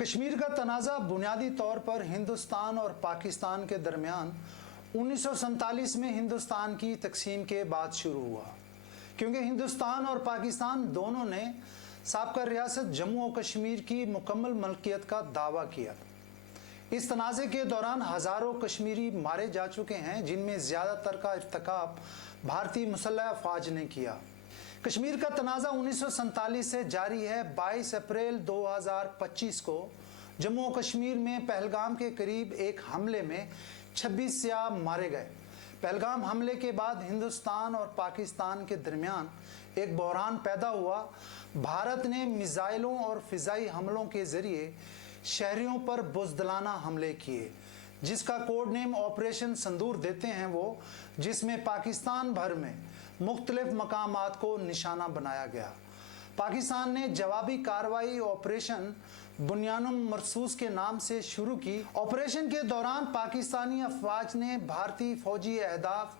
कश्मीर का तनाज़ा बुनियादी तौर पर हिंदुस्तान और पाकिस्तान के दरमियान 1947 में हिंदुस्तान की तकसीम के बाद शुरू हुआ, क्योंकि हिंदुस्तान और पाकिस्तान दोनों ने साबका रियासत जम्मू और कश्मीर की मुकम्मल मलकियत का दावा किया। इस तनाज़े के दौरान हज़ारों कश्मीरी मारे जा चुके हैं, जिनमें ज़्यादातर का इर्तिकाब भारतीय मुसल्लह अफ़वाज ने किया। कश्मीर का तनाज़ा 1947 से जारी है। 22 अप्रैल 2025 को जम्मू और कश्मीर में पहलगाम के करीब एक हमले में 26 सियाह मारे गए। पहलगाम हमले के बाद हिंदुस्तान और पाकिस्तान के दरमियान एक बहरान पैदा हुआ। भारत ने मिसाइलों और फ़िज़ाई हमलों के ज़रिए शहरियों पर बुज़दिलाना हमले किए, जिसका कोड नेम ऑपरेशन संदूर देते हैं वो, जिसमें पाकिस्तान भर में मुख्तलिफ मकामात को निशाना बनाया गया। पाकिस्तान ने जवाबी कार्रवाई ऑपरेशन बुनियानुम मरसूस के नाम से शुरू की। ऑपरेशन के दौरान पाकिस्तानी अफवाज ने भारतीय फौजी अहदाफ,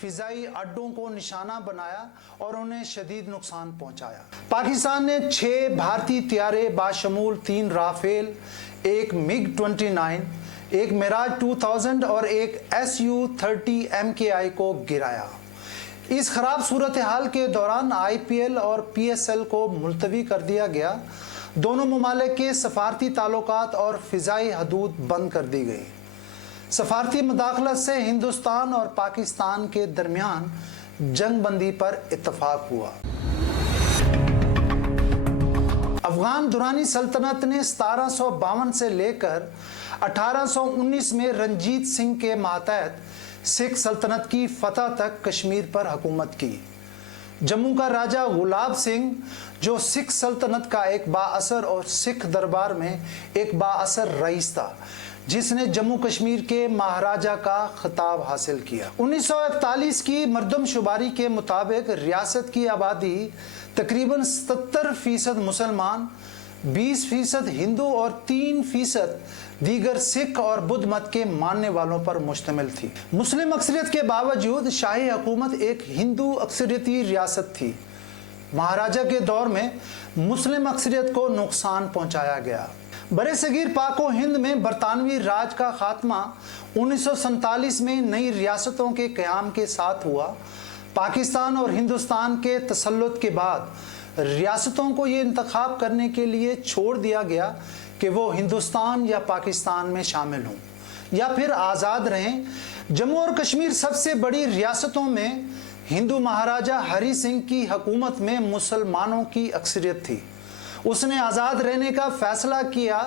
फ़िज़ाई अड्डों को निशाना बनाया और उन्हें शदीद नुकसान पहुंचाया। पाकिस्तान ने 6 भारतीय तैयारे बाशमूल 3 राफेल, एक MiG-29, एक मिराज 2000 और एक Su-30 MKI को गिराया। इस खराब सूरत हाल के दौरान IPL और PSL को मुलतवी कर दिया गया। दोनों ममालिक के सफारती ताल्लुकात और फ़िज़ाई हदूद बंद कर दी गई। सफारती मुदाखलत से हिंदुस्तान और पाकिस्तान के दरमियान जंग बंदी पर इत्तफाक हुआ। अफगान दुरानी सल्तनत ने 1752 से लेकर 1819 में रंजीत सिंह के मातहत सिख सल्तनत की फतह तक कश्मीर पर हुकूमत की। जम्मू का राजा गुलाब सिंह, जो सिख सल्तनत का एक बाअसर और सिख दरबार में एक बाअसर रईस था, जिसने जम्मू कश्मीर के महाराजा का खिताब हासिल किया। 1941 की मरदमशुमारी के मुताबिक रियासत की आबादी तकरीबन 77% मुसलमान, 20% हिंदू और 3% दीगर सिख और बुद्ध मत के मानने वालों पर मुश्तमिल थी। मुस्लिम अक्सरियत के बावजूद शाही हुकूमत एक हिंदू अक्सरियती रियासत थी। महाराजा के दौर में मुस्लिम अक्सरियत को नुकसान पहुंचाया गया। बरे-सगीर पाक व हिंद में बरतानवी राज का खात्मा 1947 में नई रियासतों के क़याम के साथ हुआ। पाकिस्तान और हिंदुस्तान के तसल्लुत के बाद रियासतों को ये इंतखाब करने के लिए छोड़ दिया गया कि वो हिंदुस्तान या पाकिस्तान में शामिल हों या फिर आज़ाद रहें। जम्मू और कश्मीर सबसे बड़ी रियासतों में हिंदू महाराजा हरी सिंह की हुकूमत में मुसलमानों की अक्सरियत थी। उसने आज़ाद रहने का फ़ैसला किया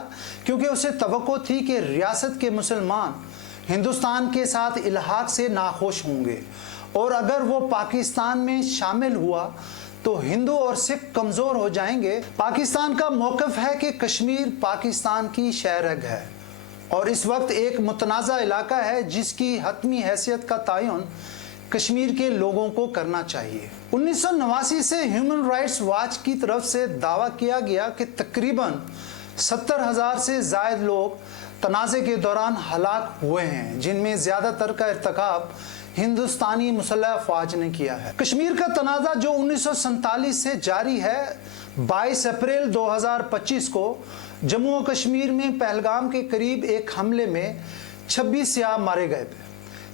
क्योंकि उसे तवक्को थी कि रियासत के मुसलमान हिंदुस्तान के साथ इल्हाक से नाखुश होंगे और अगर वो पाकिस्तान में शामिल हुआ तो हिंदू और सिख कमज़ोर हो जाएंगे। पाकिस्तान का मौक़िफ़ है कि कश्मीर पाकिस्तान की शहरग है और इस वक्त एक मुतनाज़ा इलाका है, जिसकी हतमी हैसियत का तयन कश्मीर के लोगों को करना चाहिए। 1989 से ह्यूमन राइट्स वॉच की तरफ से दावा किया गया कि तकरीबन 70,000 से ज़ायद लोग तनाज़े के दौरान हलाक हुए हैं, जिनमें ज़्यादातर का इर्तिकाब हिंदुस्तानी मुसल्लह अफ़वाज ने किया है। कश्मीर का तनाज़ा जो 1947 से जारी है, 22 अप्रैल 2025 को जम्मू और कश्मीर में पहलगाम के करीब एक हमले में 26 सियाह मारे गए।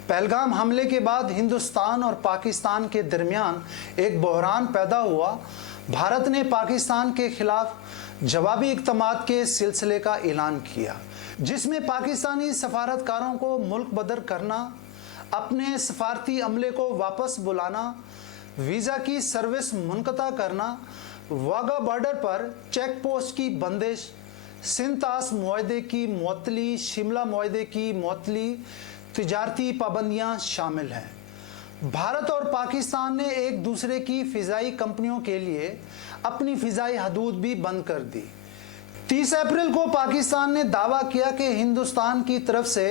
पहलगाम हमले के बाद हिंदुस्तान और पाकिस्तान के दरमियान एक बहरान पैदा हुआ। भारत ने पाकिस्तान के खिलाफ जवाबी इक़दामात के सिलसिले का ऐलान किया, जिसमें पाकिस्तानी सफारतकारों को मुल्क बदर करना, अपने सफारती अमले को वापस बुलाना, वीज़ा की सर्विस मुनक़ता करना, वाघा बॉर्डर पर चेक पोस्ट की बंदिश, सिंतास मुआहदे की मुअत्तली, शिमला मुआहदे की मुअत्तली, तिजारती पाबंदियाँ शामिल हैं। भारत और पाकिस्तान ने एक दूसरे की फ़िज़ाई कंपनियों के लिए अपनी फ़िज़ाई हदूद भी बंद कर दी। 30 अप्रैल को पाकिस्तान ने दावा किया कि हिंदुस्तान की तरफ से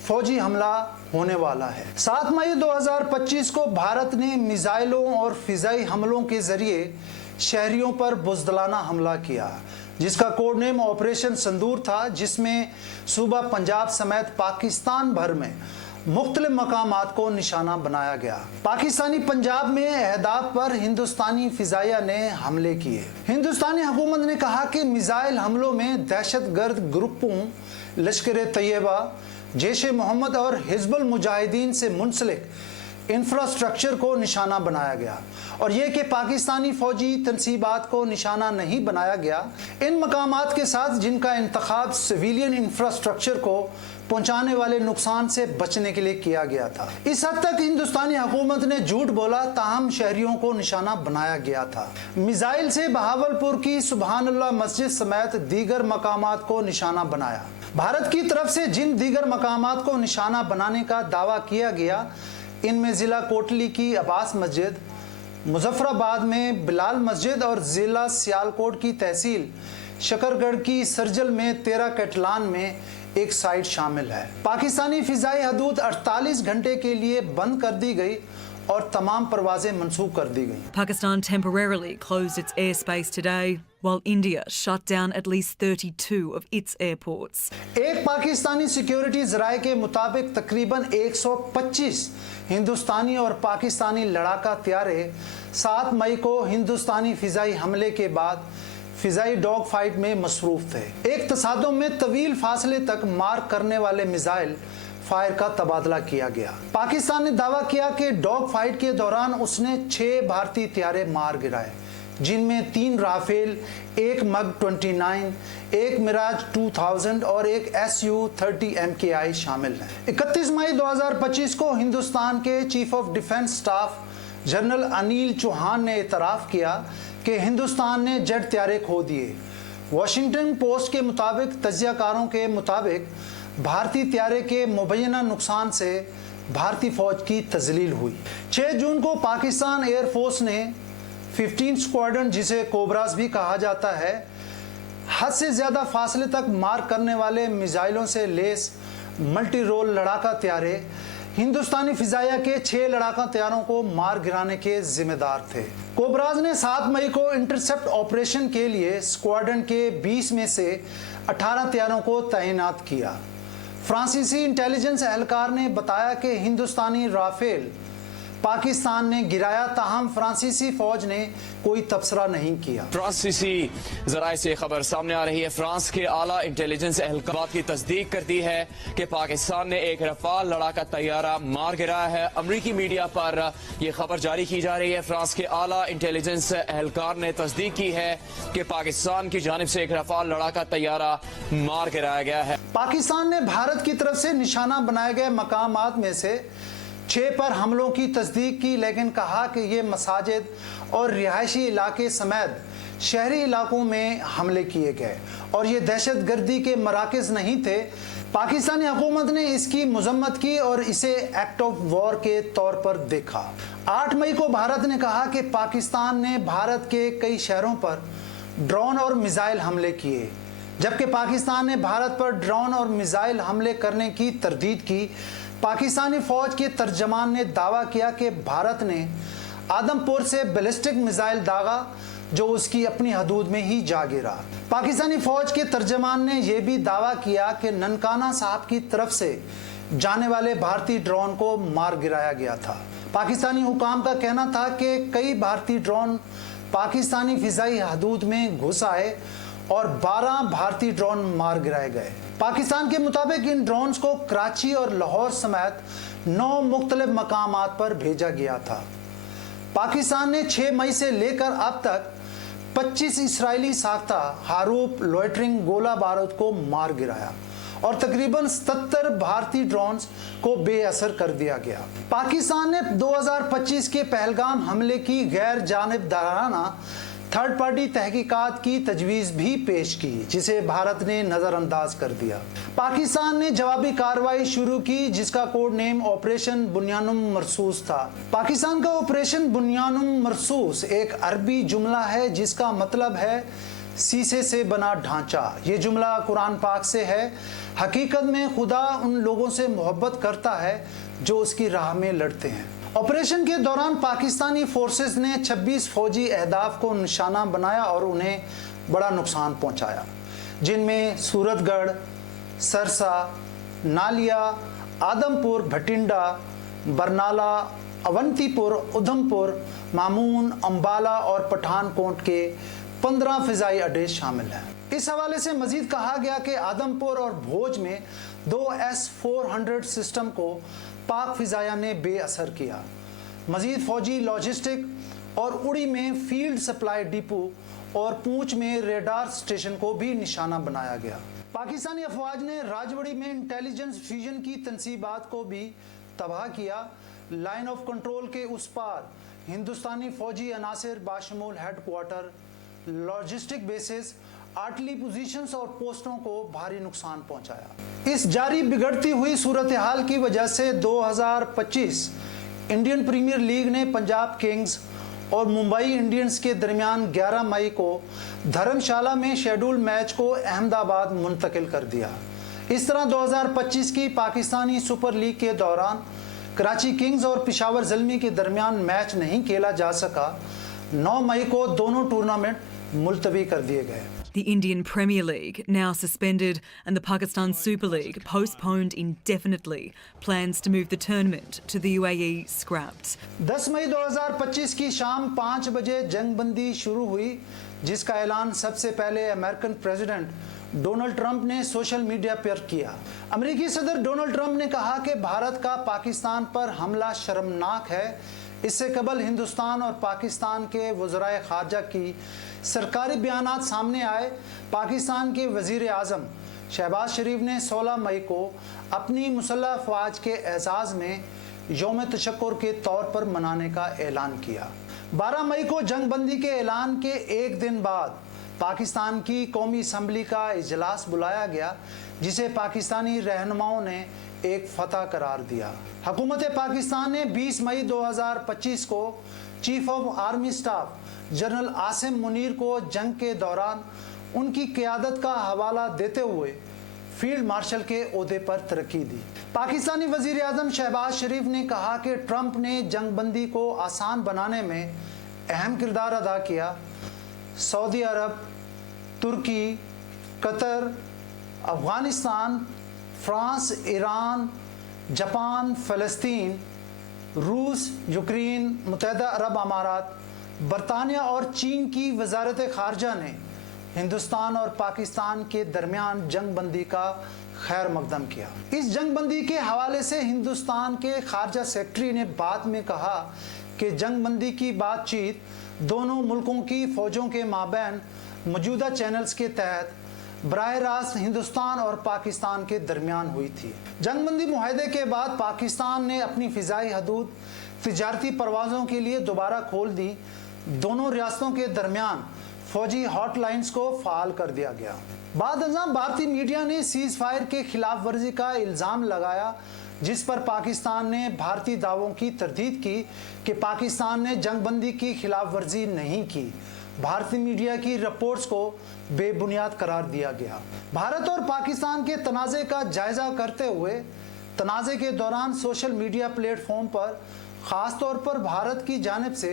फौजी हमला होने वाला है। 7 मई 2025 को भारत ने मिसाइलों और फ़िज़ाई हमलों के ज़रिए शहरियों पर बुज़दिलाना हमला किया, जिसका कोड नेम ऑपरेशन संदूर था, जिसमें सूबा पंजाब समेत पाकिस्तान भर में मुख्तलिफ मकामात को निशाना बनाया गया। पाकिस्तानी पंजाब में अहदाफ पर हिंदुस्तानी फिजाइया ने हमले किए। हिंदुस्तानी हुकूमत ने कहा कि मिसाइल हमलों में दहशतगर्द ग्रुपों लश्कर तैयबा, जैश ए मोहम्मद और हिजबुल मुजाहिदीन से मुंसलिक इंफ्रास्ट्रक्चर को निशाना बनाया गया, और यह कि पाकिस्तानी फौजी तनसीबात को निशाना नहीं बनाया गया। इन मकामात के साथ जिनका इंतखाब सिविलियन इंफ्रास्ट्रक्चर को पहुंचाने वाले नुकसान से बचने के लिए किया गया था। इस हद तक हिंदुस्तानी हुकूमत ने झूठ बोला, ताहम शहरियों को निशाना बनाया गया था। मिसाइल से बहावलपुर की सुबहानल्लाह मस्जिद समेत दीगर मकामात को निशाना बनाया। भारत की तरफ से जिन दीगर मकामात को निशाना बनाने का दावा किया गया, इनमें ज़िला कोटली की अब्बास मस्जिद, मुजफ्फराबाद में बिलाल मस्जिद और ज़िला सियालकोट की तहसील शकरगढ़ की सरजल में 13 कैटलान में एक साइट शामिल है। पाकिस्तानी फ़िज़ाई हदूद 48 घंटे के लिए बंद कर दी गई और तमाम परवाजें मंसूख कर दी गई। Pakistan temporarily closed its airspace today, while India shut down at least 32 of its airports. एक पाकिस्तानी सिक्योरिटी ज़राए के मुताबिक तकरीबन 125 हिंदुस्तानी और पाकिस्तानी लड़ाका त्यारे 7 मई को हिंदुस्तानी फ़िज़ाई हमले के बाद फ़िज़ाई डॉग फाइट में मसरूफ़ थे। एक तसादुम में तवील फासले तक मार करने वाले मिसाइल फायर का तबादला किया गया। पाकिस्तान ने दावा किया कि डॉग फाइट के दौरान उसने 6 भारतीय त्यारे मार गिराए, जिनमें 3 राफेल, 1 मग 29, 1 मिराज 2000 और 1 SU-30 MKI शामिल हैं। 31 मई 2025 को हिंदुस्तान के chief of defence staff general Anil Chauhan ने इतराफ़ किया कि हिंदुस्तान ने जेट त्यारे खो दिए। वाशिंगटन पोस्ट के मुताबिक तज्ज़ियाकारों के मुताबिक भारतीय त्यारे के मुबैना नुकसान से भारतीय फ़ौज की तज़लील हुई। 6 जून को पाकिस्तान एयरफोर्स ने 15 स्क्वाड्रन, जिसे कोबरास भी कहा जाता है, हद से ज़्यादा फासले तक मार करने वाले मिसाइलों से लेस मल्टी रोल लड़ाका त्यारे हिंदुस्तानी फ़िज़ाइया के 6 लड़ाका त्यारों को मार गिराने के जिम्मेदार थे। कोबराज ने 7 मई को इंटरसेप्ट ऑपरेशन के लिए स्क्वाड्रन के 20 में से 18 त्यारों को तैनात किया। फ्रांसीसी इंटेलिजेंस एहलकार ने बताया कि हिंदुस्तानी राफेल पाकिस्तान ने गिराया, ताहम फ्रांसीसी फौज ने कोई तबसरा नहीं किया। फ्रांसीसी जराए से खबर सामने आ रही है। फ्रांस के आला इंटेलिजेंस एहलकार की तस्दीक करती है कि पाकिस्तान ने एक रफाल लड़ाका तैयारा मार गिराया है। अमरीकी मीडिया पर यह खबर जारी की जा रही है। फ्रांस के आला इंटेलिजेंस एहलकार ने तस्दीक की है कि पाकिस्तान की जानिब से एक रफाल लड़ाका तैयारा मार गिराया गया है। पाकिस्तान ने भारत की तरफ से निशाना बनाए गए मकामात में से 6 पर हमलों की तस्दीक की, लेकिन कहा कि ये मसाजिद और रिहायशी इलाके समेत शहरी इलाकों में हमले किए गए और ये दहशत गर्दी के मराकज़ नहीं थे। पाकिस्तानी हुकूमत ने इसकी मजम्मत की और इसे एक्ट ऑफ वॉर के तौर पर देखा। 8 मई को भारत ने कहा कि पाकिस्तान ने भारत के कई शहरों पर ड्रोन और मिसाइल हमले किए, जबकि पाकिस्तान ने भारत पर ड्रोन और मिसाइल हमले करने की तरदीद की। पाकिस्तानी फ़ौज के तर्जमान ने दावा किया कि भारत ने आदमपुर से बैलिस्टिक मिसाइल दागा, जो उसकी अपनी हदूद में ही जा गिरा। पाकिस्तानी फ़ौज के तर्जमान ने यह भी दावा किया कि ननकाना साहब की तरफ से जाने वाले भारतीय ड्रोन को मार गिराया गया था। पाकिस्तानी हुकाम का कहना था कि कई भारतीय ड्रोन पाकिस्तानी फ़िज़ाई हदूद में घुस आए और 12 भारतीय ड्रोन मार गिराए गए। पाकिस्तान के मुताबिक इन ड्रोन्स को कराची और लाहौर समेत 9 मुख्तलिफ मकामात पर भेजा गया था। पाकिस्तान ने 6 मई से लेकर अब तक 25 इसराइली साख्ता हारूप लॉयटरिंग गोला बारूद को मार गिराया और तकरीबन 77 भारतीय ड्रोन्स को बेअसर कर दिया गया। पाकिस्तान ने 2025 के पहलगाम हमले की गैर जानिबदाराना थर्ड पार्टी तहकीकात की तजवीज़ भी पेश की, जिसे भारत ने नज़रअंदाज कर दिया। पाकिस्तान ने जवाबी कार्रवाई शुरू की, जिसका कोड नेम ऑपरेशन बुनियानुम मरसूस था। पाकिस्तान का ऑपरेशन बुनियानुम मरसूस एक अरबी जुमला है जिसका मतलब है शीशे से बना ढांचा। ये जुमला कुरान पाक से है। हकीकत में खुदा उन लोगों से मोहब्बत करता है जो उसकी राह में लड़ते हैं। ऑपरेशन के दौरान पाकिस्तानी फोर्सेस ने 26 फौजी अहदाफ को निशाना बनाया और उन्हें बड़ा नुकसान पहुंचाया, जिनमें सूरतगढ़, सरसा, नालिया, आदमपुर, भटिंडा, बरनाला, अवंतीपुर, उधमपुर, मामून, अंबाला और पठानकोट के 15 फिजाई अड्डे शामिल हैं। इस हवाले से मजीद कहा गया कि आदमपुर और भोज में 2 S-400 सिस्टम को पाक फिजाया ने बेअसर किया। मजीद फौजी लॉजिस्टिक और उड़ी में फील्ड सप्लाई डिपो और पूंछ में रेडार स्टेशन को भी निशाना बनाया गया। पाकिस्तानी अफवाज ने राजौरी में इंटेलिजेंस फ्यूजन की तंसीबात को भी तबाह किया। लाइन ऑफ कंट्रोल के उस पार हिंदुस्तानी फौजी अनासर बाशमूल headquarter, logistic bases, artillery positions और पोस्टों को भारी नुकसान पहुंचाया। इस जारी बिगड़ती हुई सूरत हाल की वजह से 2025 इंडियन प्रीमियर लीग ने पंजाब किंग्स और मुंबई इंडियंस के दरमियान 11 मई को धर्मशाला में शेड्यूल मैच को अहमदाबाद मुंतकिल कर दिया। इस तरह 2025 की पाकिस्तानी सुपर लीग के दौरान कराची किंग्स और पेशावर ज़ल्मी के दरमियान मैच नहीं खेला जा सका। 9 मई को दोनों टूर्नामेंट मुलतवी कर दिए गए। The Indian Premier League now suspended and the Pakistan Super League postponed indefinitely. Plans to move the tournament to the UAE scrapped. 10 मई 2025 की शाम 5 बजे जंगबंदी शुरू हुई, जिसका ऐलान सबसे पहले अमेरिकन प्रेसिडेंट डोनाल्ड ट्रंप ने सोशल मीडिया पर किया। अमेरिकी सदर डोनाल्ड ट्रंप ने कहा कि भारत का पाकिस्तान पर हमला शर्मनाक है। इससे कबल हिंदुस्तान और पाकिस्तान के वज़राए ख़ारजा की सरकारी बयानात सामने आए। पाकिस्तान के वज़ीर आज़म शहबाज शरीफ ने 16 मई को अपनी मुसल्लह अफ़वाज के एजाज़ में यौम तशक्कुर के तौर पर मनाने का ऐलान किया। 12 मई को जंगबंदी के ऐलान के एक दिन बाद पाकिस्तान की कौमी असम्बली का इजलास बुलाया गया, जिसे पाकिस्तानी रहनुमाओं ने एक फतह करार दिया। हुकूमत पाकिस्तान ने 20 मई 2025 को chief of army staff general Asim Munir को जंग के दौरान उनकी क़यादत का हवाला देते हुए फील्ड मार्शल के ओहदे पर तरक्की दी। पाकिस्तानी वज़ीर आज़म शहबाज शरीफ ने कहा कि ट्रंप ने जंगबंदी को आसान बनाने में अहम किरदार अदा किया। Saudi Arab, Turkey, Qatar, Afghanistan, France, Iran, Japan, फ़लस्तीन, रूस, यूक्रेन, मुत्तहिदा अरब अमारात, बरतानिया और चीन की वजारत ख़ारजा ने हिंदुस्तान और पाकिस्तान के दरमियान जंगबंदी का खैर मकदम किया। इस जंगबंदी के हवाले से हिंदुस्तान के ख़ारजा सेक्रेटरी ने बाद में कहा कि जंगबंदी की बातचीत दोनों मुल्कों की फ़ौजों के माबैन मौजूदा चैनल्स के तहत बराह रास्त हिंदुस्तान और पाकिस्तान के दरमियान हुई थी। जंगबंदी मुआहदे के बाद पाकिस्तान ने अपनी फ़िज़ाई हदूद तिजारती परवाज़ों के लिए दोबारा खोल दी। दोनों रियासतों के दरमियान फ़ौजी हॉटलाइंस को फ़ाल कर दिया गया। बाद अज़ां भारतीय मीडिया ने सीज़ फायर के खिलाफ वर्जी का इल्ज़ाम लगाया, जिस पर पाकिस्तान ने भारतीय दावों की तरदीद की कि पाकिस्तान ने जंगबंदी की खिलाफ वर्जी नहीं की। भारतीय मीडिया की रिपोर्ट्स को बेबुनियाद करार दिया गया। भारत और पाकिस्तान के तनाज़े का जायज़ा करते हुए तनाज़े के दौरान सोशल मीडिया प्लेटफॉर्म पर ख़ास तौर पर भारत की जानिब से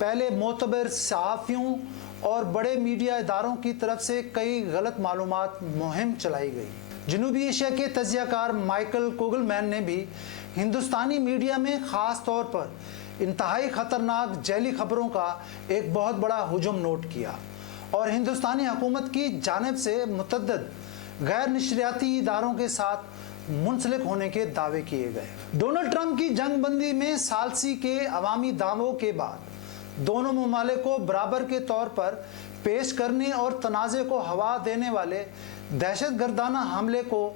पहले मोतबर सहाफ़ियों और बड़े मीडिया इदारों की तरफ से कई गलत मालूमात मुहिम चलाई गई। जनूबी एशिया के तज्ज़ियाकार माइकल कुगलमैन ने भी हिंदुस्तानी मीडिया में ख़ास तौर पर इंतहाई ख़तरनाक जैली खबरों का एक बहुत बड़ा हुजूम नोट किया और हिंदुस्तानी हुकूमत की जानिब से मुतअद्दिद गैर नशरियाती इदारों के साथ मुंसलिक होने के दावे किए गए। डोनाल्ड ट्रंप की जंगबंदी में सालसी के अवामी दावों के बाद दोनों ममालिक को बराबर के तौर पर पेश करने और तनाज़े को हवा देने वाले दहशत गर्दाना हमले को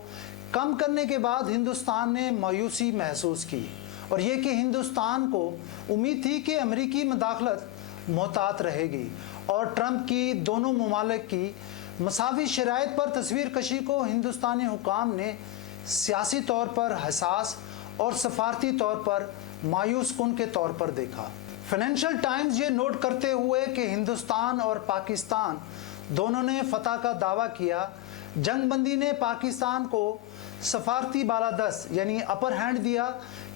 कम करने के बाद हिंदुस्तान ने मायूसी महसूस की और ये कि हिंदुस्तान को उम्मीद थी कि अमेरिकी मदाखलत मोहतात रहेगी और ट्रंप की दोनों ममालिक की मसावी शराइत पर तस्वीर कशी को हिंदुस्तानी हुकाम ने सियासी तौर पर हसास और सफारती तौर पर मायूस कुन के तौर पर देखा। फाइनेंशियल टाइम्स ये नोट करते हुए कि हिंदुस्तान और पाकिस्तान दोनों ने फतह का दावा किया, जंगबंदी ने पाकिस्तान को सफारती बालादस्त यानी अपर हैंड दिया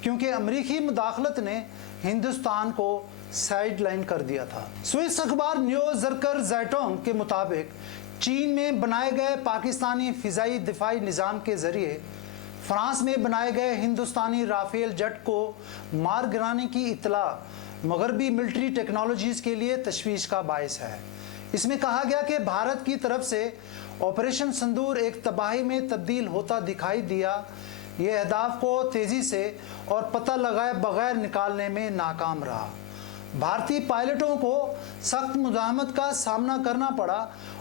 क्योंकि अमरीकी मुदाखलत ने हिंदुस्तान को साइड लाइन कर दिया था। स्विस अखबार न्यूज़र्कर ज़ाइटोंग के मुताबिक चीन में बनाए गए पाकिस्तानी फ़िज़ाई दिफाई निज़ाम के ज़रिए फ्रांस में बनाए गए हिंदुस्तानी राफेल जेट को मार गिराने की इत्तला मगरबी मिलिट्री टेक्नोलॉजीज़ के लिए तशवीश का बायस है। इसमें कहा गया कि भारत की तरफ से ऑपरेशन सिंदूर एक तबाही में तब्दील होता दिखाई दिया। ये अहदाफ को तेज़ी से और पता लगाए बगैर निकालने में नाकाम रहा। भारतीय पायलटों को सख्त मुज़ाहमत का सामना करना पड़ा।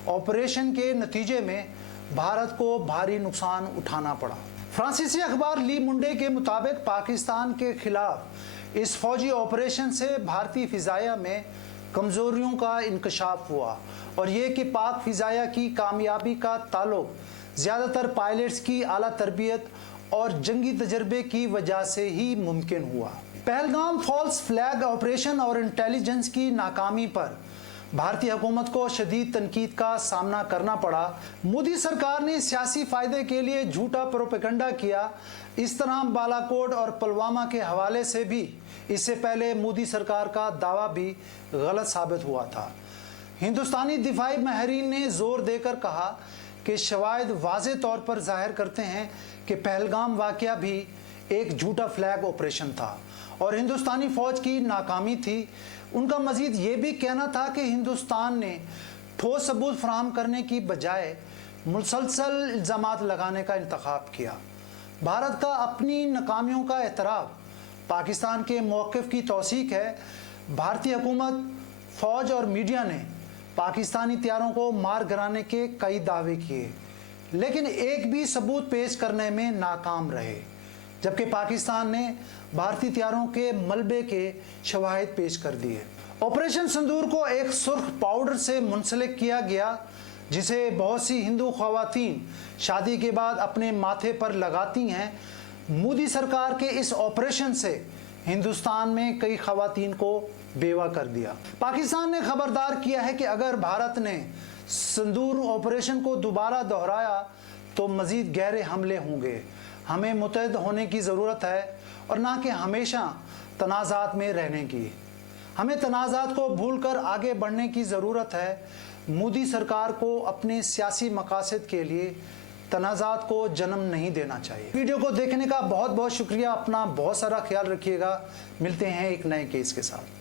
ऑपरेशन के नतीजे में भारत को भारी नुकसान उठाना पड़ा। फ्रांसीसी अखबार ली मुंडे के मुताबिक पाकिस्तान के खिलाफ इस फौजी ऑपरेशन से भारतीय फ़िज़ाया में कमज़ोरियों का इंकशाफ हुआ और ये कि पाक फ़िज़ाया की कामयाबी का ताल्लुक ज़्यादातर पायलट्स की आला तरबियत और जंगी तजर्बे की वजह से ही मुमकिन हुआ। पहलगाम फॉल्स फ्लैग ऑपरेशन और इंटेलिजेंस की नाकामी पर भारतीय हुकूमत को शदीद तनकीद का सामना करना पड़ा। मोदी सरकार ने सियासी फ़ायदे के लिए झूठा प्रोपेगेंडा किया। इस तरह बालाकोट और पुलवामा के हवाले से भी इससे पहले मोदी सरकार का दावा भी गलत साबित हुआ था। हिंदुस्तानी दिफाई माहिरीन ने ज़ोर देकर कहा कि शवाहिद वाज़े तौर पर ज़ाहिर करते हैं कि पहलगाम वाक़या भी एक झूठा फ्लैग ऑपरेशन था और हिंदुस्तानी फ़ौज की नाकामी थी। उनका मज़ीद ये भी कहना था कि हिंदुस्तान ने ठोस सबूत फराहम करने की बजाय मुसलसल इल्ज़ामात लगाने का इंतखाब किया। भारत का अपनी नाकामियों का एतराफ़ पाकिस्तान के मौक़िफ़ की तौसीक है। भारतीय हुकूमत, फ़ौज और मीडिया ने पाकिस्तानी तैयारों को मार गिराने के कई दावे किए, लेकिन एक भी सबूत पेश करने में नाकाम रहे, जबकि पाकिस्तान ने भारतीय तैयारों के मलबे के शवाहिद पेश कर दिए। ऑपरेशन सिंदूर को एक सुर्ख पाउडर से मुंसलिक किया गया, जिसे बहुत सी हिंदू ख़वातीन शादी के बाद अपने माथे पर लगाती हैं। मोदी सरकार के इस ऑपरेशन से हिंदुस्तान में कई ख़वातीन को बेवा कर दिया। पाकिस्तान ने खबरदार किया है कि अगर भारत ने सिंदूर ऑपरेशन को दोबारा दोहराया तो मज़ीद गहरे हमले होंगे। हमें मुतहद होने की ज़रूरत है और ना कि हमेशा तनाज़ात में रहने की। हमें तनाज़ात को भूलकर आगे बढ़ने की ज़रूरत है। मोदी सरकार को अपने सियासी मकासद के लिए तनाज़ात को जन्म नहीं देना चाहिए। वीडियो को देखने का बहुत बहुत शुक्रिया। अपना बहुत सारा ख्याल रखिएगा। मिलते हैं एक नए केस के साथ।